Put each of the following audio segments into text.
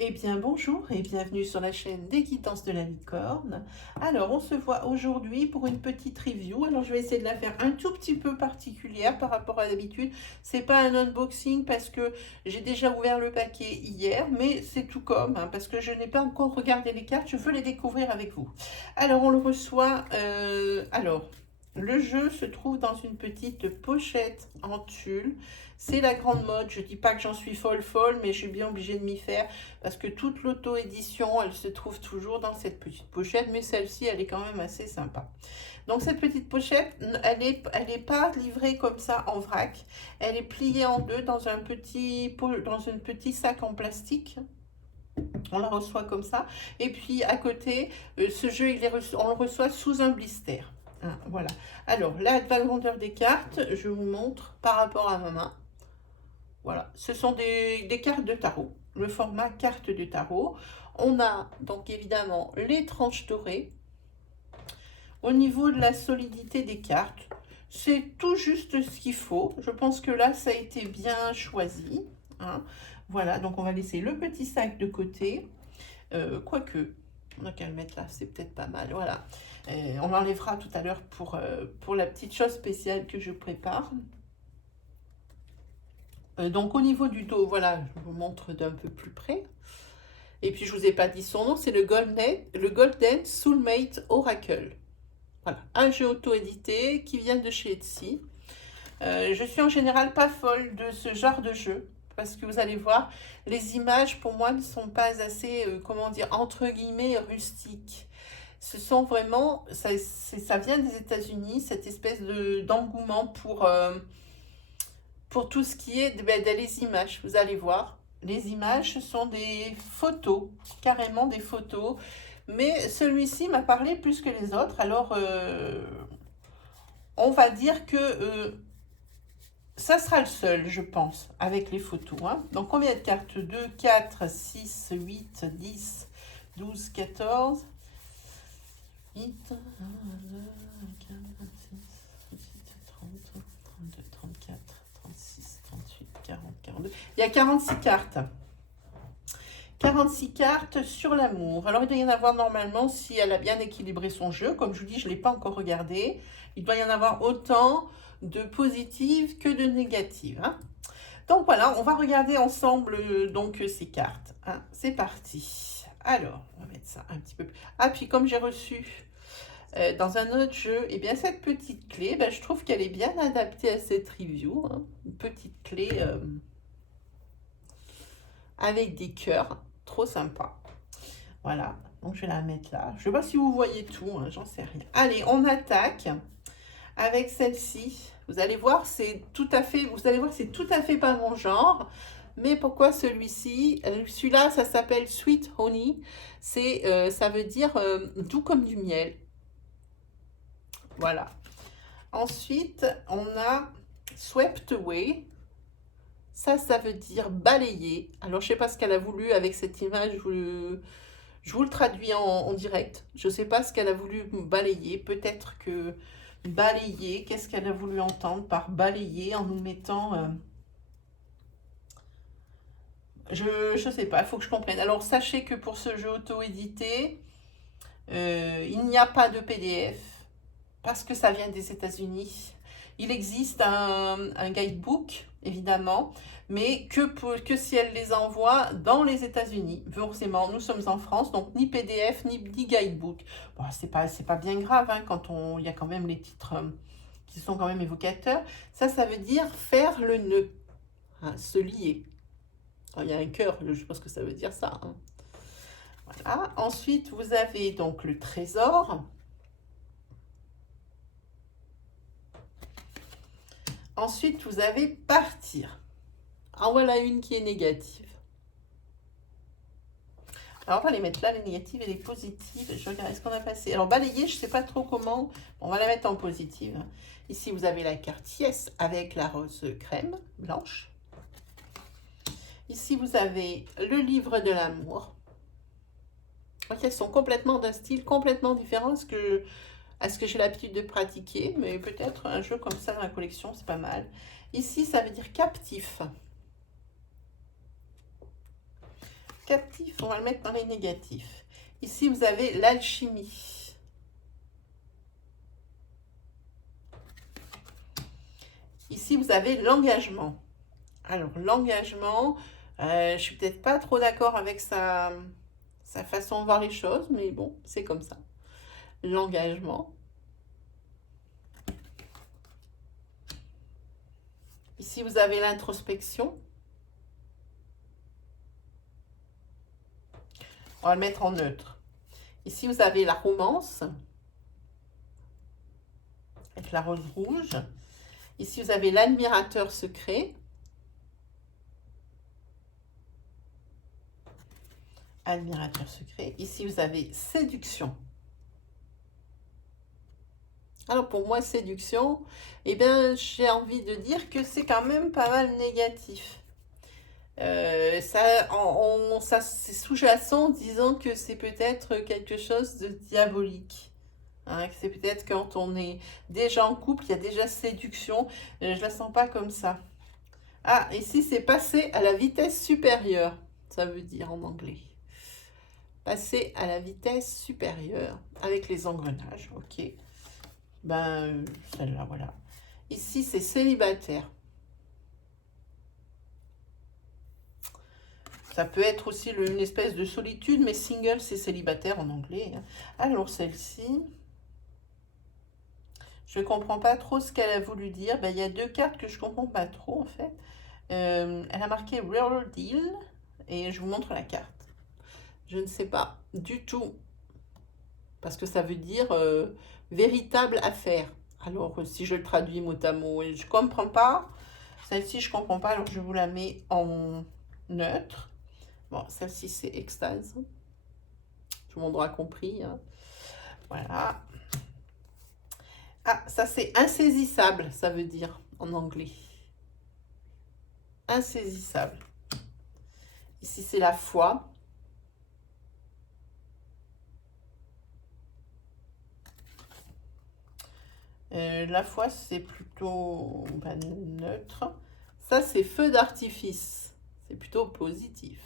Eh bien bonjour et bienvenue sur la chaîne des Guidances de la Licorne. Alors on se voit aujourd'hui pour une petite review. Alors je vais essayer de la faire un tout petit peu particulière par rapport à d'habitude. C'est pas un unboxing parce que j'ai déjà ouvert le paquet hier, mais c'est tout comme, hein, parce que je n'ai pas encore regardé les cartes, je veux les découvrir avec vous. Alors on le reçoit, le jeu se trouve dans une petite pochette en tulle. C'est la grande mode, je dis pas que j'en suis folle, mais je suis bien obligée de m'y faire parce que toute l'auto-édition, elle se trouve toujours dans cette petite pochette, mais celle-ci, elle est quand même assez sympa. Donc cette petite pochette, elle est pas livrée comme ça en vrac, elle est pliée en deux dans un petit sac en plastique. On la reçoit comme ça. Et puis à côté, ce jeu, on le reçoit sous un blister. Hein, voilà. Alors, la grandeur des cartes, je vous montre par rapport à ma main. Voilà, ce sont des cartes de tarot, le format carte de tarot. On a donc évidemment les tranches dorées. Au niveau de la solidité des cartes, c'est tout juste ce qu'il faut. Je pense que là, ça a été bien choisi. Hein. Voilà, donc on va laisser le petit sac de côté. Quoique, on n'a qu'à le mettre là, c'est peut-être pas mal. Voilà, on l'enlèvera tout à l'heure pour la petite chose spéciale que je prépare. Donc au niveau du dos, voilà, je vous montre d'un peu plus près. Et puis je vous ai pas dit son nom, c'est le Golden Soulmate Oracle. Voilà, un jeu auto-édité qui vient de chez Etsy. Je suis en général pas folle de ce genre de jeu parce que vous allez voir, les images pour moi ne sont pas assez, comment dire, entre guillemets rustiques. Ce sont vraiment, ça vient des États-Unis, cette espèce d'engouement pour tout ce qui est des images. Vous allez voir, les images, ce sont des photos, carrément des photos. Mais celui-ci m'a parlé plus que les autres. Alors, on va dire que ça sera le seul, je pense, avec les photos. Hein. Donc, combien de cartes? 2, 4, 6, 8, 10, 12, 14, 8, 1, 2, 4, 26, 28, 30, 32, 34, 36, 38, 40, 42. Il y a 46 cartes. 46 cartes sur l'amour. Alors, il doit y en avoir normalement, si elle a bien équilibré son jeu. Comme je vous dis, je ne l'ai pas encore regardé. Il doit y en avoir autant de positives que de négatives. Hein. Donc, voilà, on va regarder ensemble donc ces cartes. Hein. C'est parti. Alors, on va mettre ça un petit peu plus. Ah, puis comme j'ai reçu dans un autre jeu, et bien cette petite clé, ben, je trouve qu'elle est bien adaptée à cette review. Hein. Une petite clé avec des cœurs. Trop sympa. Voilà, donc je vais la mettre là. Je ne sais pas si vous voyez tout, hein, j'en sais rien. Allez, on attaque avec celle-ci. Vous allez voir, c'est tout à fait pas mon genre. Mais pourquoi celui-ci? Celui-là, ça s'appelle Sweet Honey. Ça veut dire doux comme du miel. Voilà. Ensuite, on a Swept Away. Ça veut dire balayer. Alors, je ne sais pas ce qu'elle a voulu avec cette image. Je vous le traduis en direct. Je ne sais pas ce qu'elle a voulu balayer. Peut-être que balayer, qu'est-ce qu'elle a voulu entendre par balayer en nous mettant... je ne sais pas, il faut que je comprenne. Alors, sachez que pour ce jeu auto-édité, il n'y a pas de PDF parce que ça vient des États-Unis. Il existe un guidebook, évidemment, mais que si elle les envoie dans les États-Unis. Forcément, nous sommes en France, donc ni PDF, ni guidebook. Bon, c'est pas bien grave, hein, il y a quand même les titres qui sont quand même évocateurs. Ça veut dire faire le nœud, hein, se lier. Alors, il y a un cœur, je pense que ça veut dire ça. Hein. Voilà. Ensuite, vous avez donc le trésor. Ensuite, vous avez partir. En voilà une qui est négative. Alors, on va les mettre là, les négatives et les positives. Je regarde, est-ce qu'on a passé? Alors, balayer, je ne sais pas trop comment. On va la mettre en positive. Ici, vous avez la carte Yes avec la rose crème blanche. Ici, vous avez le livre de l'amour. Elles sont complètement d'un style complètement différent à ce que j'ai l'habitude de pratiquer. Mais peut-être un jeu comme ça dans la collection, c'est pas mal. Ici, ça veut dire captif. Captif, on va le mettre dans les négatifs. Ici, vous avez l'alchimie. Ici, vous avez l'engagement. Alors, l'engagement, je suis peut-être pas trop d'accord avec sa façon de voir les choses, mais bon, c'est comme ça. L'engagement. Ici, vous avez l'introspection. On va le mettre en neutre. Ici, vous avez la romance, avec la rose rouge. Ici, vous avez l'admirateur secret. Admirateur secret. Ici, vous avez séduction. Alors, pour moi, séduction, eh bien, j'ai envie de dire que c'est quand même pas mal négatif. Ça c'est sous-jacent, disant que c'est peut-être quelque chose de diabolique. Hein, que c'est peut-être quand on est déjà en couple, il y a déjà séduction. Je la sens pas comme ça. Ah, ici, c'est passer à la vitesse supérieure. Ça veut dire en anglais. Passer à la vitesse supérieure avec les engrenages. Ok. Ben, celle-là, voilà. Ici, c'est célibataire. Ça peut être aussi une espèce de solitude, mais single, c'est célibataire en anglais. Hein. Alors, celle-ci, je ne comprends pas trop ce qu'elle a voulu dire. Ben, il y a deux cartes que je ne comprends pas trop, en fait. Elle a marqué Real Deal, et je vous montre la carte. Je ne sais pas du tout, parce que ça veut dire véritable affaire. Alors, si je le traduis mot à mot, je ne comprends pas. Celle-ci, je ne comprends pas, alors je vous la mets en neutre. Bon, celle-ci, c'est extase. Tout le monde aura compris. Hein. Voilà. Ah, ça, c'est insaisissable, ça veut dire en anglais. Insaisissable. Ici, c'est la foi. La foi, c'est plutôt neutre. Ça, c'est feu d'artifice. C'est plutôt positif.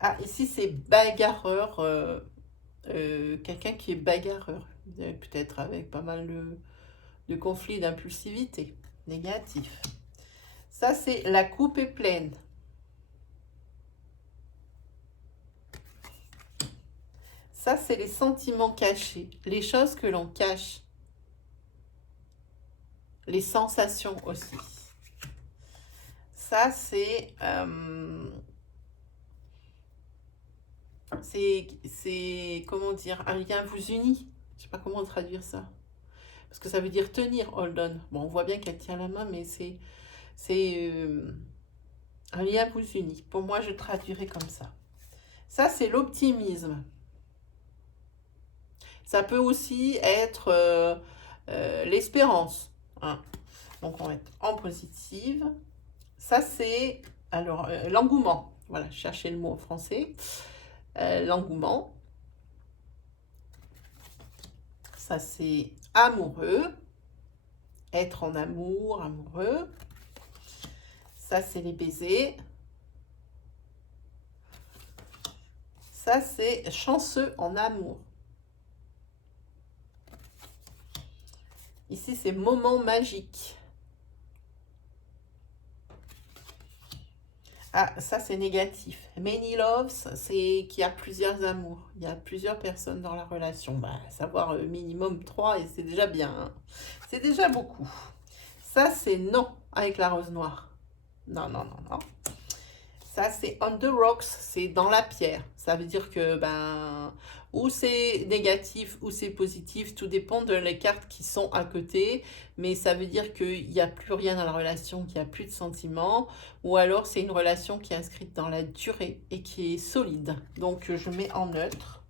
Ah, ici, c'est bagarreur. Quelqu'un qui est bagarreur. Peut-être avec pas mal de conflits d'impulsivité. Négatif. Ça, c'est la coupe est pleine. Ça, c'est les sentiments cachés. Les choses que l'on cache. Les sensations aussi. Ça, c'est comment dire, un lien vous unit. Je sais pas comment traduire ça. Parce que ça veut dire tenir, hold on. Bon, on voit bien qu'elle tient la main, mais c'est un lien vous unit. Pour moi, je traduirais comme ça. Ça, c'est l'optimisme. Ça peut aussi être l'espérance. Hein. Donc, on va être en positive. Ça, c'est alors l'engouement. Voilà, cherchez le mot en français. L'engouement. Ça, c'est amoureux. Être en amour, amoureux. Ça, c'est les baisers. Ça, c'est chanceux en amour. Ici, c'est moment magique. Ah, ça, c'est négatif. Many loves, c'est qu'il y a plusieurs amours. Il y a plusieurs personnes dans la relation. Bah, savoir minimum 3, et c'est déjà bien. Hein. C'est déjà beaucoup. Ça, c'est non avec la rose noire. Non, non, non, non. Ça, c'est on the rocks, c'est dans la pierre. Ça veut dire que, ben, ou c'est négatif ou c'est positif. Tout dépend de les cartes qui sont à côté. Mais ça veut dire qu'il n'y a plus rien dans la relation, qu'il n'y a plus de sentiments. Ou alors, c'est une relation qui est inscrite dans la durée et qui est solide. Donc, je mets en neutre.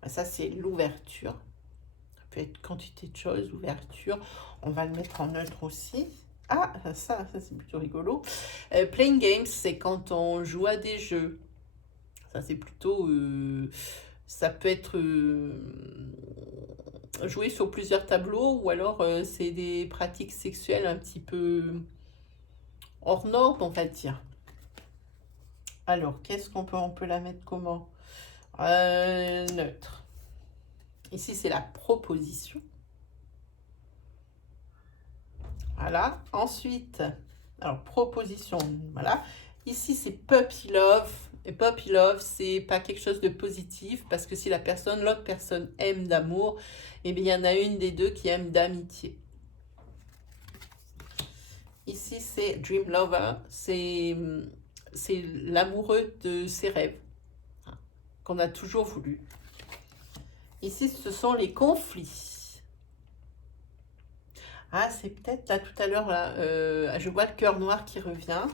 Ben, ça, c'est l'ouverture. Ça peut être quantité de choses, ouverture. On va le mettre en neutre aussi. Ah, ça c'est plutôt rigolo. Playing games, c'est quand on joue à des jeux. Ça, c'est plutôt... ça peut être joué sur plusieurs tableaux ou alors c'est des pratiques sexuelles un petit peu hors norme, on va dire. Alors, qu'est-ce on peut la mettre comment? Neutre. Ici, c'est la proposition. Voilà. Ensuite, alors, proposition, voilà. Ici, c'est puppy love. Et puppy love, c'est pas quelque chose de positif parce que si l'autre personne aime d'amour, eh bien, il y en a une des deux qui aime d'amitié. Ici, c'est dream lover. C'est l'amoureux de ses rêves, hein, qu'on a toujours voulu. Ici, ce sont les conflits. Ah, c'est peut-être là tout à l'heure, là, je vois le cœur noir qui revient.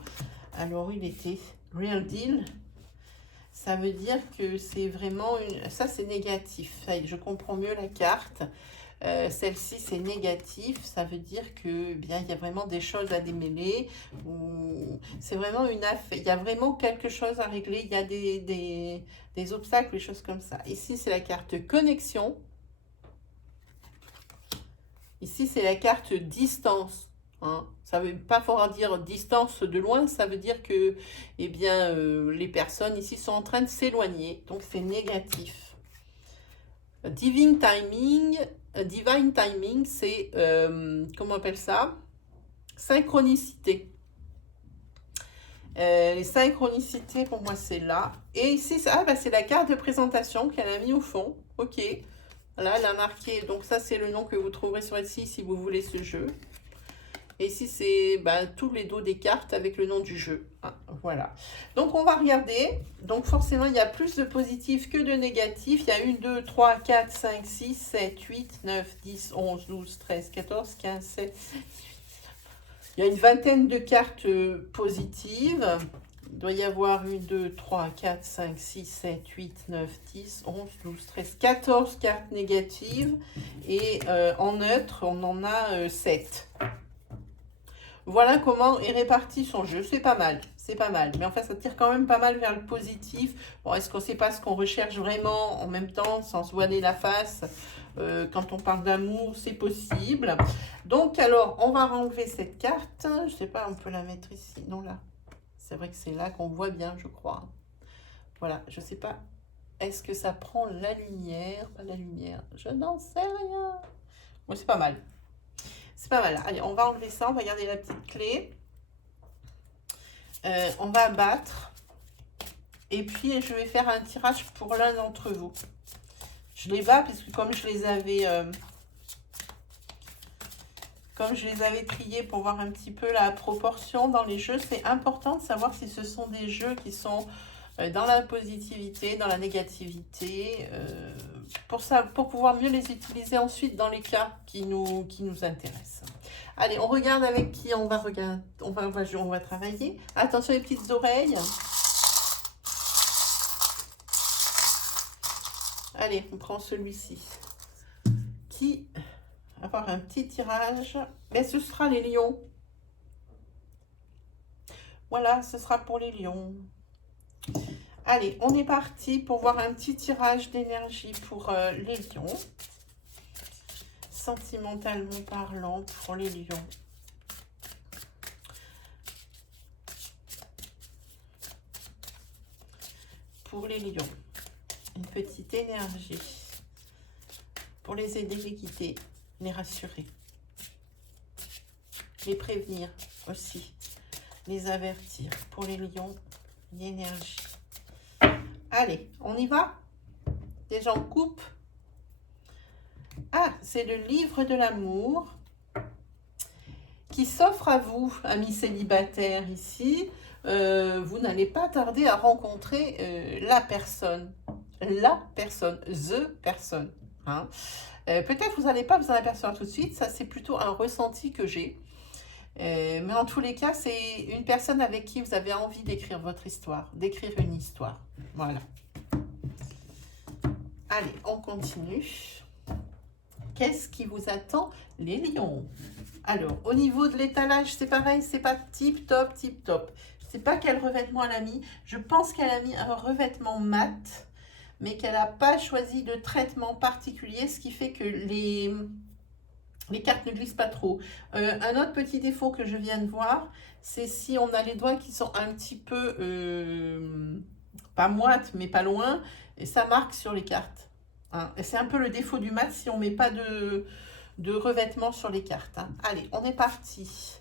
Alors, il était real deal. Ça veut dire que c'est vraiment une... Ça, c'est négatif. Ça y est, je comprends mieux la carte. Celle-ci, c'est négatif. Ça veut dire que, eh bien, il y a vraiment des choses à démêler. C'est vraiment une affaire. Il y a vraiment quelque chose à régler. Il y a des obstacles, des choses comme ça. Ici, c'est la carte connexion. Ici, c'est la carte distance. Hein. Ça ne veut pas falloir dire distance de loin, ça veut dire que eh bien, les personnes ici sont en train de s'éloigner. Donc, c'est négatif. Divine timing, c'est, comment on appelle ça? Synchronicité. Les synchronicités, pour moi, c'est là. Et ici, c'est la carte de présentation qu'elle a mis au fond. Ok. Là, elle a marqué. Donc, ça, c'est le nom que vous trouverez sur Etsy si vous voulez ce jeu. Et ici, c'est tous les dos des cartes avec le nom du jeu. Hein, voilà. Donc, on va regarder. Donc, forcément, il y a plus de positifs que de négatifs. Il y a 1, 2, 3, 4, 5, 6, 7, 8, 9, 10, 11, 12, 13, 14, 15, 16. Il y a une vingtaine de cartes positives. Il doit y avoir 1, 2, 3, 4, 5, 6, 7, 8, 9, 10, 11, 12, 13, 14 cartes négatives. Et en neutre, on en a 7. Voilà comment est réparti son jeu. C'est pas mal, c'est pas mal. Mais enfin, ça tire quand même pas mal vers le positif. Bon, est-ce qu'on ne sait pas ce qu'on recherche vraiment en même temps, sans se voiler la face? Quand on parle d'amour, c'est possible. Donc, alors, on va enlever cette carte. Je sais pas, on peut la mettre ici. Non, là. C'est vrai que c'est là qu'on voit bien, je crois. Voilà, je sais pas. Est-ce que ça prend la lumière? Pas la lumière. Je n'en sais rien. Bon, c'est pas mal. C'est pas mal. Allez, on va enlever ça. On va garder la petite clé. On va abattre. Et puis, je vais faire un tirage pour l'un d'entre vous. Je les bats puisque comme je les avais... triés pour voir un petit peu la proportion dans les jeux, c'est important de savoir si ce sont des jeux qui sont dans la positivité, dans la négativité, pour pouvoir mieux les utiliser ensuite dans les cas qui nous intéressent. Allez, on regarde avec qui on va travailler. Attention les petites oreilles. Allez, on prend celui-ci. Qui va avoir un petit tirage. Mais ce sera les lions. Voilà, ce sera pour les lions. Allez, on est parti pour voir un petit tirage d'énergie pour les lions. Sentimentalement parlant, pour les lions. Pour les lions, une petite énergie pour les aider, les guider, les rassurer, les prévenir aussi, les avertir. Pour les lions, l'énergie. Allez, on y va? Déjà, on coupe. Ah, c'est le livre de l'amour qui s'offre à vous, amis célibataires ici. Vous n'allez pas tarder à rencontrer la personne. La personne, the personne. Hein. Peut-être vous n'allez pas vous en apercevoir tout de suite. Ça, c'est plutôt un ressenti que j'ai. Mais en tous les cas, c'est une personne avec qui vous avez envie d'écrire votre histoire, d'écrire une histoire. Voilà. Allez, on continue. Qu'est-ce qui vous attend, les lions? Alors, au niveau de l'étalage, c'est pareil, c'est pas tip top, tip top. Je ne sais pas quel revêtement elle a mis. Je pense qu'elle a mis un revêtement mat, mais qu'elle n'a pas choisi de traitement particulier, ce qui fait que Les cartes ne glissent pas trop. Un autre petit défaut que je viens de voir, c'est si on a les doigts qui sont un petit peu, pas moites, mais pas loin, et ça marque sur les cartes. Hein. Et c'est un peu le défaut du mat si on ne met pas de revêtement sur les cartes. Hein. Allez, on est parti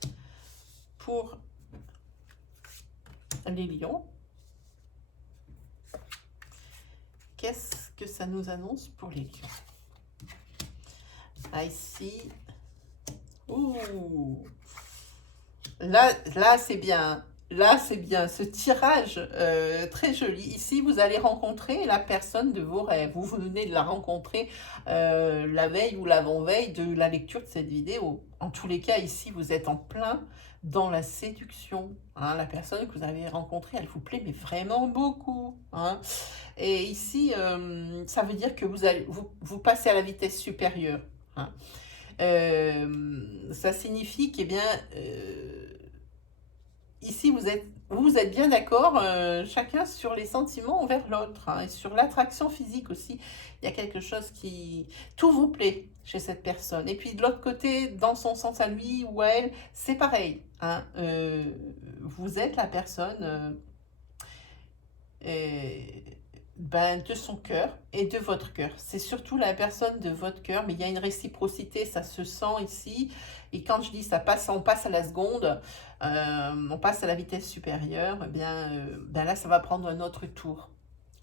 pour les lions. Qu'est-ce que ça nous annonce pour les lions? Ah, ici. Ouh. Là c'est bien. Là, c'est bien. Ce tirage très joli. Ici, vous allez rencontrer la personne de vos rêves. Vous venez de la rencontrer la veille ou l'avant-veille de la lecture de cette vidéo. En tous les cas, ici, vous êtes en plein dans la séduction. Hein. La personne que vous avez rencontrée, elle vous plaît, mais vraiment beaucoup. Hein. Et ici, ça veut dire que vous passez à la vitesse supérieure. Hein. Ça signifie qu'eh bien, ici, vous êtes bien d'accord, chacun sur les sentiments envers l'autre, hein, et sur l'attraction physique aussi. Il y a quelque chose qui... Tout vous plaît chez cette personne. Et puis de l'autre côté, dans son sens à lui ou à elle, c'est pareil. Hein, vous êtes la personne de son cœur et de votre cœur. C'est surtout la personne de votre cœur, mais il y a une réciprocité, ça se sent ici. Et quand je dis ça passe, on passe à la seconde, on passe à la vitesse supérieure, eh bien, là, ça va prendre un autre tour.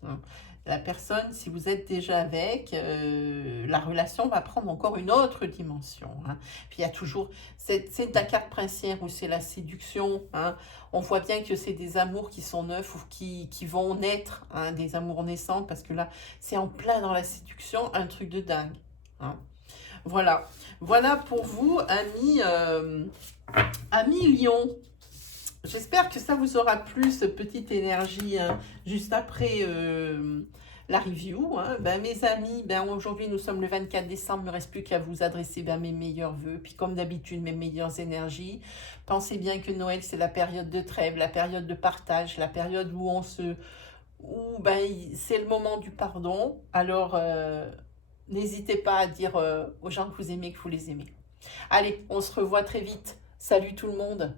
Hein. La personne, si vous êtes déjà avec, la relation va prendre encore une autre dimension. Hein. Puis il y a toujours, c'est la carte princière où c'est la séduction. Hein. On voit bien que c'est des amours qui sont neufs ou qui vont naître, hein, des amours naissants, parce que là, c'est en plein dans la séduction, un truc de dingue. Hein. Voilà. Voilà pour vous, amis Lion. J'espère que ça vous aura plu, cette petite énergie, hein, juste après la review. Hein. Mes amis, aujourd'hui nous sommes le 24 décembre, il ne me reste plus qu'à vous adresser mes meilleurs vœux. Puis comme d'habitude, mes meilleures énergies. Pensez bien que Noël, c'est la période de trêve, la période de partage, la période où c'est le moment du pardon. Alors, n'hésitez pas à dire aux gens que vous aimez que vous les aimez. Allez, on se revoit très vite. Salut tout le monde!